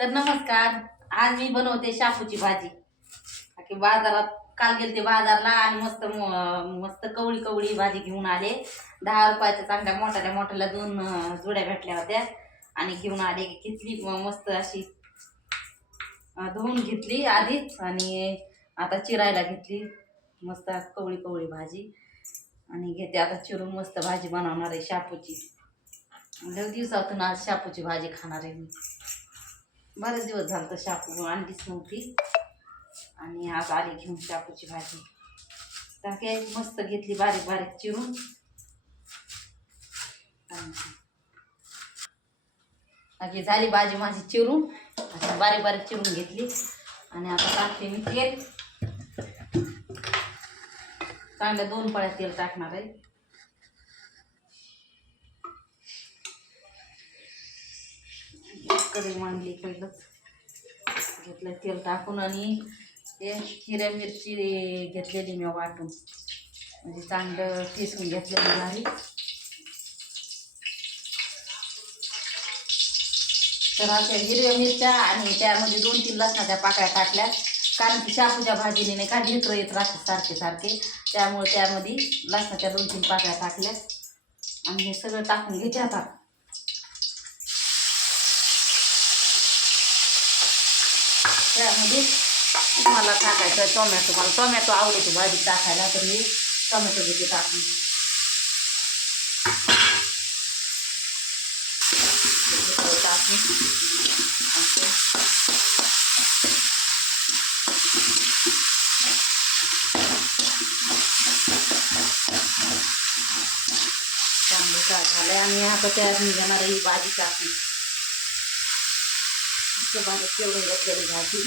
तर नमस्कार आज मी बनवते शापूची भाजी. की बाजारात काल गेलते बाजारला आणि मस्त म- मस्त कवळी कवळी भाजी घेऊन आले. दहा रुपयाच्या चांगल्या मोठ्याल्या मोठ्याला दोन जुड्या भेटल्या होत्या. आणि घेऊन आले घेतली मस्त अशी धुवून घेतली आधीच. आणि आता चिरायला घेतली. मस्त कवळी कवळी भाजी. आणि घेते आता चिरून मस्त भाजी बनवणार आहे शापूची. दिवसातून आज शापूची भाजी खाणार आहे मी. बरेच दिवस झालं तर शापू आणलीच नव्हती. आणि आज आली घेऊन शापूची भाजी. तर काय मस्त घेतली बारीक बारीक चिरून. अशी झाली भाजी माझी चिरून. अशी बारीक बारीक चिरून घेतली. आणि आता टाकते मी तेल. चांगल्या दोन पळ्या तेल टाकणार आहे. कढई मांडली पहिलंच घेतलं तेल टाकून आणि ते हिरव्या मिरची घेतलेली मी वाटून. म्हणजे चांगलं ठेसून घेतलेली नाही तर अशा हिरव्या मिरच्या आणि त्यामध्ये दोन तीन लसणाच्या पाकळ्या टाकल्या. कारण की शापूच्या भाजीने नाही का ढेकरं येत राहते सारखे सारखे. त्यामुळे त्यामध्ये लसणाच्या दोन तीन पाकळ्या टाकल्या. आणि हे सगळं टाकून घेते आता. त्यामध्ये तुम्हाला टाकायचं टोमॅटो. मला टोमॅटो आवडतो भाजी टाकायला तर मी टोमॅटो घेते टाकून. हे चांगलं काय झालं आणि आता त्यात निघणार ही भाजी टाकून. इतकं बारीक केवढं घेतलेली भाजी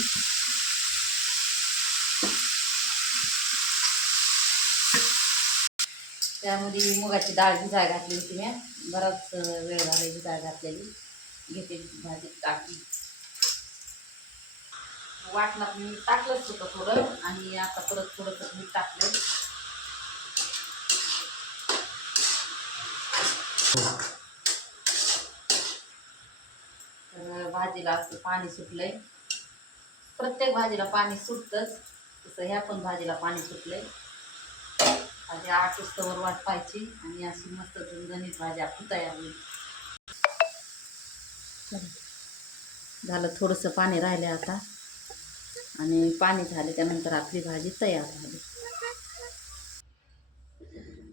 त्यामध्ये मुगाची डाळ भिजाय घातली होती मी बराच वेळ झाला भिजाय घातलेली घेते भाजी टाकली वाटणार मी टाकलंच होतं थोडं आणि आता परत थोडंसं मीठ टाकलं तर भाजीला असं पाणी सुटलंय. प्रत्येक भाजीला पाणी सुटतंच. तसं ह्या पण भाजीला पाणी सुटलंय. भाजी आठ वर वाट पाहायची आणि अशी मस्त झणझणीत भाजी आपण तयार होईल. झालं थोडंसं पाणी राहिलं आता. आणि पाणी झाले त्यानंतर आपली भाजी तयार झाली.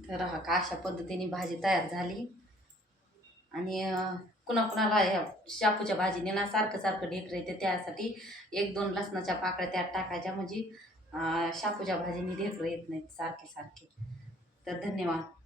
तर हा का अशा पद्धतीने भाजी तयार झाली. आणि कुणा कुणाकुणाला शापूच्या भाजीने ना सारखं सारखं ढेकरं येते त्यासाठी एक दोन लसणाच्या पाकळ्या त्यात टाकायच्या म्हणजे शापूच्या भाजीने ढेकरं येत नाहीत सारखे सारखे. तर धन्यवाद.